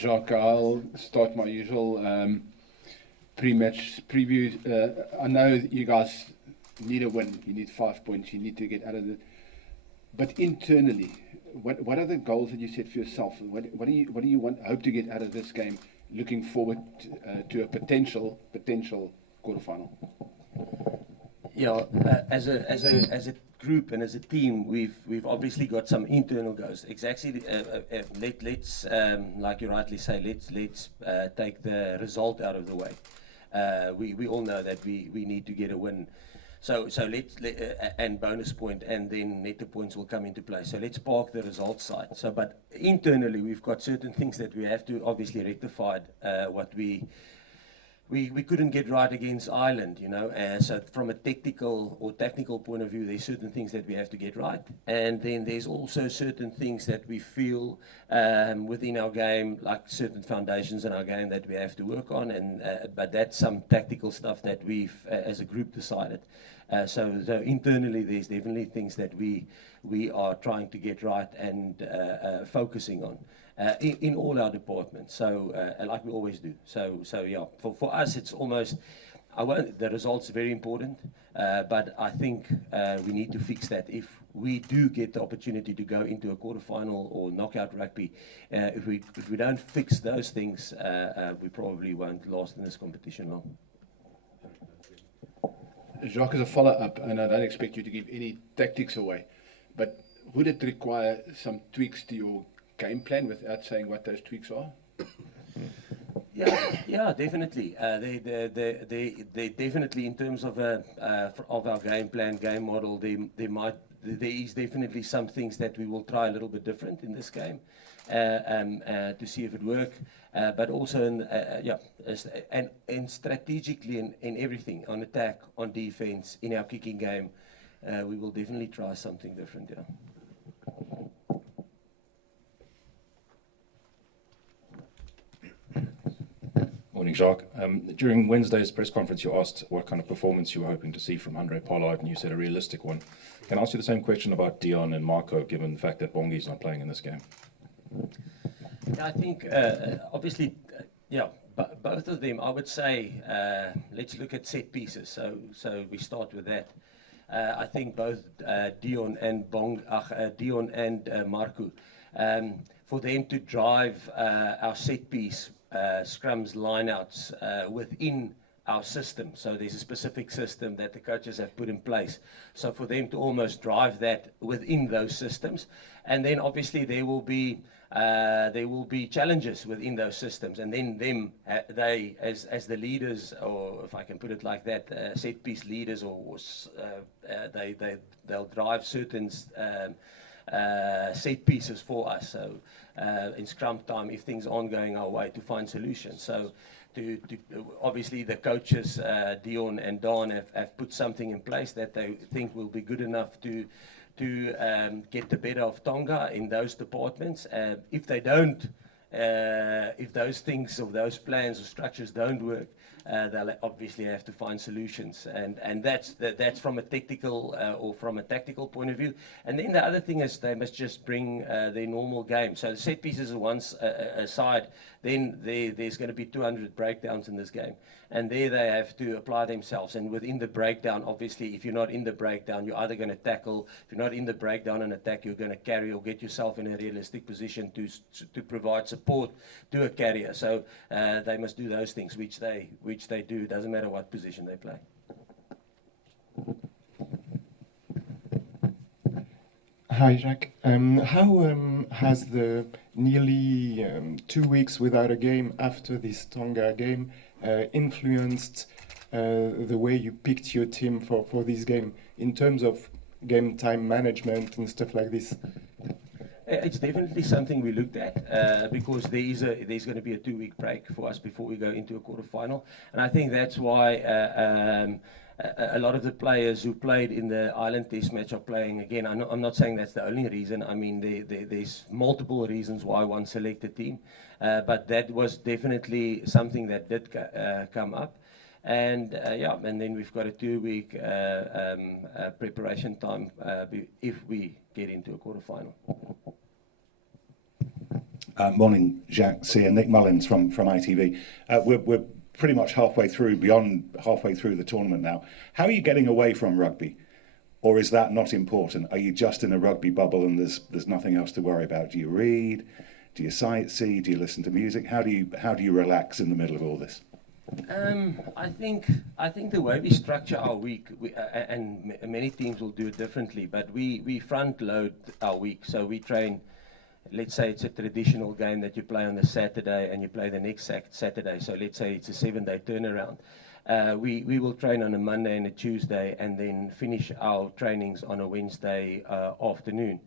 Jacques, I'll start my usual pre-match preview. I know you guys need a win. You need 5 points. You need to get out of it. But internally, what are the goals that you set for yourself? What do you hope to get out of this game? Looking forward to a potential quarterfinal. Yeah, as a group and as a team, we've obviously got some internal goals. Exactly. Let's like you rightly say, let's take the result out of the way. We all know that we need to get a win. So and bonus point, and then netto points will come into play. So let's park the result side. So, but internally, we've got certain things that we have to obviously rectify. What we couldn't get right against Ireland, you know. So from a technical point of view, there's certain things that we have to get right, and then there's also certain things that we feel within our game, like certain foundations in our game that we have to work on. And but that's some tactical stuff that we've, as a group, decided. So internally, there's definitely things that we are trying to get right and focusing on. In all our departments, so like we always do. So yeah, for us, it's almost, the results are very important, but I think we need to fix that. If we do get the opportunity to go into a quarterfinal or knockout rugby, if we don't fix those things, we probably won't last in this competition long. Jacques, as a follow-up, and I don't expect you to give any tactics away, but would it require some tweaks to your game plan without saying what those tweaks are? Yeah, definitely. They definitely, in terms of our game plan, game model, there is definitely some things that we will try a little bit different in this game, to see if it works. But also and strategically in everything, on attack, on defense, in our kicking game, we will definitely try something different. Yeah. Morning, Jacques. During Wednesday's press conference, you asked what kind of performance you were hoping to see from Andre Pollard, and you said a realistic one. Can I ask you the same question about Dion and Marco, given the fact that Bongi's not playing in this game? I think, obviously, both of them, I would say, let's look at set pieces. So we start with that. I think both Dion and Marco, for them to drive our set piece scrums, lineouts within our system. So there's a specific system that the coaches have put in place. So for them to almost drive that within those systems, and then obviously there will be challenges within those systems, and then they as the leaders, or if I can put it like that, set piece leaders, or they'll drive certain set pieces for us. So in scrum time, if things aren't going our way, to find solutions. So obviously the coaches, Dion and Don, have put something in place that they think will be good enough to get the better of Tonga in those departments. If they don't, if those things or those plans or structures don't work, they'll obviously have to find solutions, and that's from a technical or from a tactical point of view. And then the other thing is they must just bring their normal game. So the set pieces are once aside, then there's going to be 200 breakdowns in this game, and there they have to apply themselves. And within the breakdown, obviously, if you're not in the breakdown, you're either going to tackle. If you're not in the breakdown and attack, you're going to carry or get yourself in a realistic position to provide support to a carrier. So they must do those things, which they do. It doesn't matter what position they play. Hi, Jacques. How has the nearly 2 weeks without a game after this Tonga game influenced the way you picked your team for this game, in terms of game time management and stuff like this? It's definitely something we looked at, because there's going to be a 2-week break for us before we go into a quarterfinal, and I think that's why a lot of the players who played in the Ireland Test match are playing again. I'm not saying that's the only reason. I mean, there's multiple reasons why one selected team, but that was definitely something that did come up. And and then we've got a 2-week preparation time if we get into a quarterfinal. Morning, Jacques. Sia, Nick Mullins from ITV. We're pretty much beyond halfway through the tournament now. How are you getting away from rugby? Or is that not important? Are you just in a rugby bubble and there's nothing else to worry about? Do you read? Do you sightsee? Do you listen to music? How do you relax in the middle of all this? I think the way we structure our week, and many teams will do it differently, but we front load our week. So we train, let's say it's a traditional game that you play on the Saturday and you play the next Saturday. So let's say it's a 7-day turnaround. We will train on a Monday and a Tuesday and then finish our trainings on a Wednesday afternoon.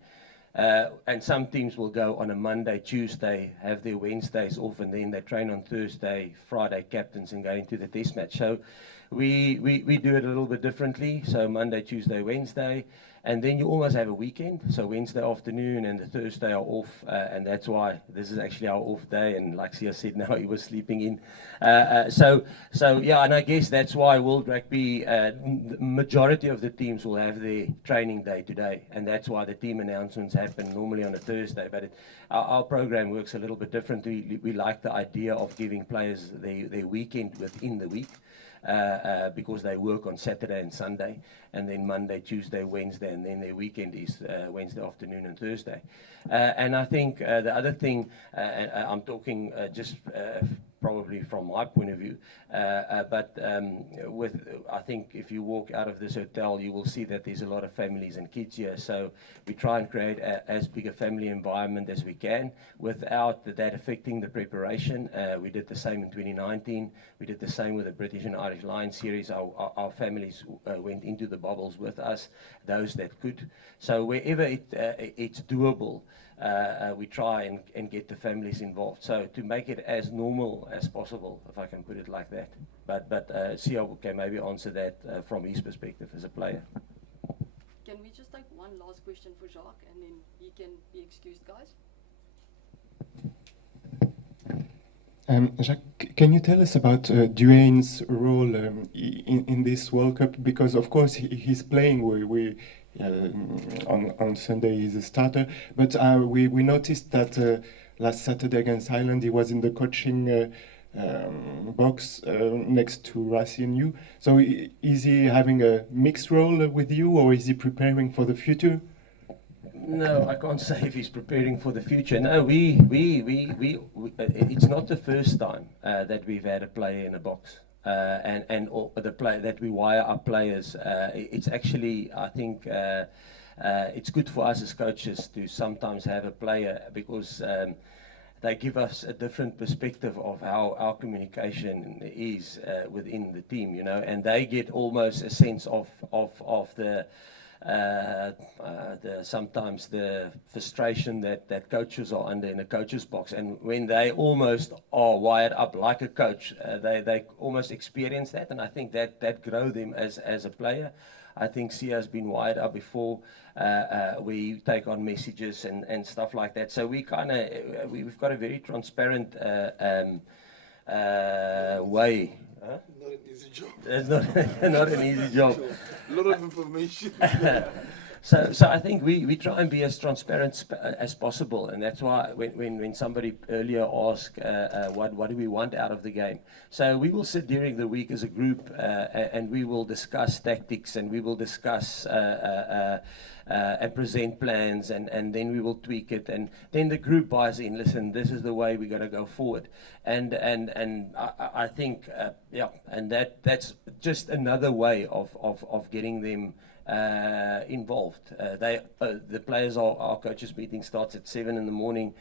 And some teams will go on a Monday, Tuesday, have their Wednesdays off, and then they train on Thursday, Friday, captains, and go into the test match. So we do it a little bit differently. So Monday, Tuesday, Wednesday, and then you almost have a weekend. So Wednesday afternoon and the Thursday are off, and that's why this is actually our off day. And like Sia said, now he was sleeping in. So yeah, and I guess that's why World Rugby, the majority of the teams will have their training day today, and that's why the team announcements happen normally on a Thursday. But our program works a little bit differently. We like the idea of giving players their weekend within the week. Because they work on Saturday and Sunday, and then Monday, Tuesday, Wednesday, and then their weekend is Wednesday afternoon and Thursday. And I think the other thing, and I'm talking just probably from my point of view, but I think if you walk out of this hotel, you will see that there's a lot of families and kids here. So we try and create as big a family environment as we can without that affecting the preparation. We did the same in 2019. We did the same with the British and Irish Lions series. Our families went into the bubbles with us, those that could. So wherever it's doable, we try and get the families involved. So to make it as normal as possible, if I can put it like that. But Sia can maybe answer that from his perspective as a player. Can we just take one last question for Jacques, and then he can be excused, guys? Jacques, can you tell us about Duane's role in this World Cup? Because of course he's playing. On Sunday he's a starter, but we noticed that last Saturday against Ireland he was in the coaching box next to Rassi and you. So is he having a mixed role with you, or is he preparing for the future? No, I can't say if he's preparing for the future. No, it's not the first time that we've had a player in a box. And the play that we wire our players, it's actually, I think, it's good for us as coaches to sometimes have a player, because they give us a different perspective of how our communication is within the team, you know, and they get almost a sense of sometimes the frustration that coaches are under in a coach's box, and when they almost are wired up like a coach, they almost experience that, and I think that grow them as a player. I think Sia has been wired up before. We take on messages and stuff like that. So we've got a very transparent way. Huh? Not an easy job. It's not an easy job. A lot of information. So I think we try and be as transparent as possible, and that's why when somebody earlier asked what do we want out of the game, so we will sit during the week as a group and we will discuss tactics, and we will discuss and present plans, and then we will tweak it, and then the group buys in. Listen, this is the way we're going to go forward, and I think and that's just another way of getting them involved. The players, our coaches meeting starts at 7 in the morning.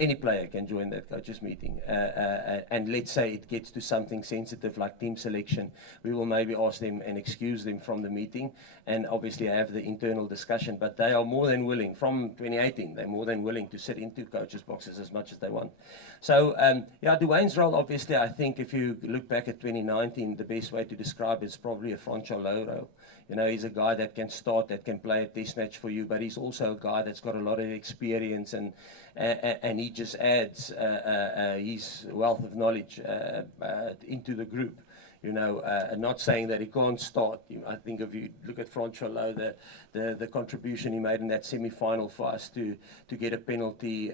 Any player can join that coaches meeting, and let's say it gets to something sensitive like team selection, we will maybe ask them and excuse them from the meeting, and obviously have the internal discussion. But they are more than willing. From 2018, they're more than willing to sit into coaches boxes as much as they want. So Duane's role, obviously, I think if you look back at 2019, the best way to describe it is probably a Francho role. You know, he's a guy that can start, that can play a test match for you, but he's also a guy that's got a lot of experience, and he just adds his wealth of knowledge into the group. Not saying that he can't start. I think if you look at Francois Lowe, the contribution he made in that semi-final for us to get a penalty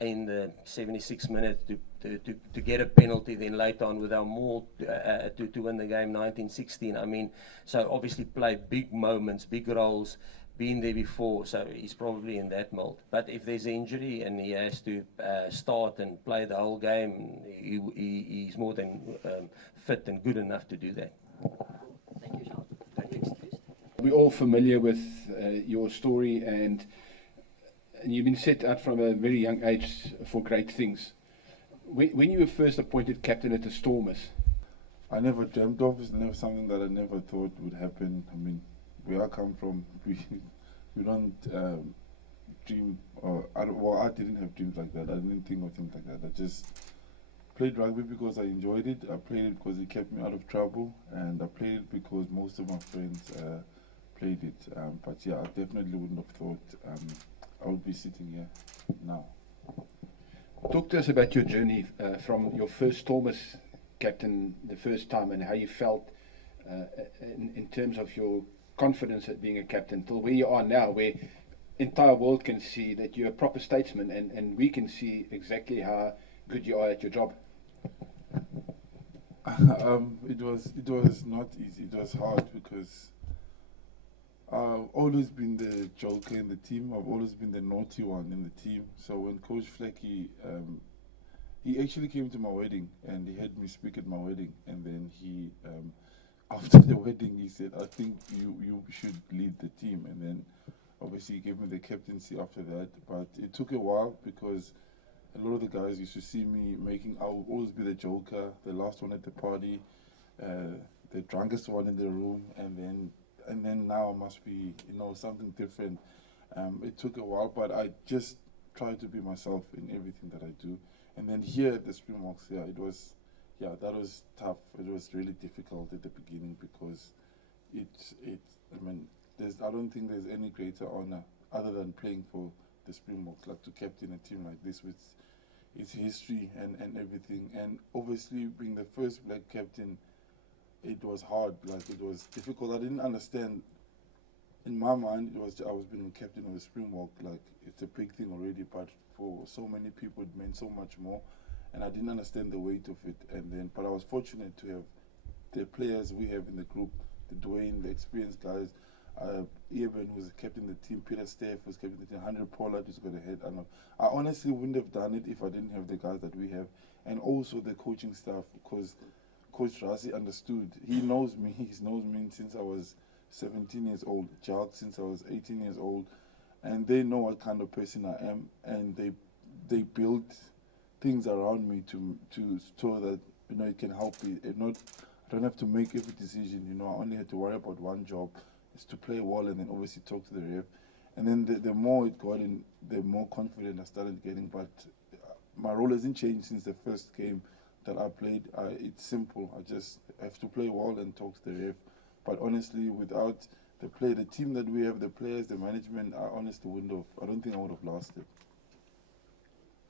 in the 76th minute, to get a penalty, then later on with our maul to win the game 1916. I mean, so obviously played big moments, big roles, been there before, so he's probably in that mold. But if there's an injury and he has to start and play the whole game, he's more than fit and good enough to do that. Thank you, Jacques. Are you excused? We're all familiar with your story, and you've been set out from a very young age for great things. When you were first appointed captain at the Stormers, I never dreamt of. It's never something that I never thought would happen. I mean, where I come from, we don't dream. I didn't have dreams like that. I didn't think of things like that. I just played rugby because I enjoyed it. I played it because it kept me out of trouble, and I played it because most of my friends played it. But yeah, I definitely wouldn't have thought I would be sitting here now. talk to us about your journey from your first Stormers captain the first time, and how you felt in terms of your confidence at being a captain, till where you are now, where entire world can see that you're a proper statesman, and we can see exactly how good you are at your job. It was not easy. It was hard because I've always been the joker in the team. I've always been the naughty one in the team. So when Coach Flecky, he actually came to my wedding and he had me speak at my wedding, and then he, after the wedding, he said, "I think you should lead the team." And then obviously he gave me the captaincy after that. But it took a while because a lot of the guys used to see me I would always be the joker, the last one at the party, the drunkest one in the room, and then now I must be, something different. It took a while, but I just tried to be myself in everything that I do. And then here at the Springboks, that was tough. It was really difficult at the beginning because I don't think there's any greater honor other than playing for the Springboks, like to captain a team like this with its history and everything. And obviously being the first black captain, it was hard, it was difficult. I didn't understand. In my mind, I was being captain of the Springbok, it's a big thing already, but for so many people it meant so much more, and I didn't understand the weight of it. But I was fortunate to have the players we have in the group, the Duane, the experienced guys, Eben, who's captain of the team, Peter Steff, who's captain of the team, 100 Pollard, who's got a head. I honestly wouldn't have done it if I didn't have the guys that we have, and also the coaching staff, because Coach Rassi understood. He knows me. He's known me since I was 17 years old. Jacques since I was 18 years old, and they know what kind of person I am, and they built things around me to so that it can help me. I don't have to make every decision. I only had to worry about one job, is to play well, and then obviously talk to the ref. And then the more it got in, the more confident I started getting. But my role hasn't changed since the first game that I played. It's simple. I just have to play well and talk to the ref. But honestly, without the team that we have, the players, the management, I honestly wouldn't have. I don't think I would have lasted.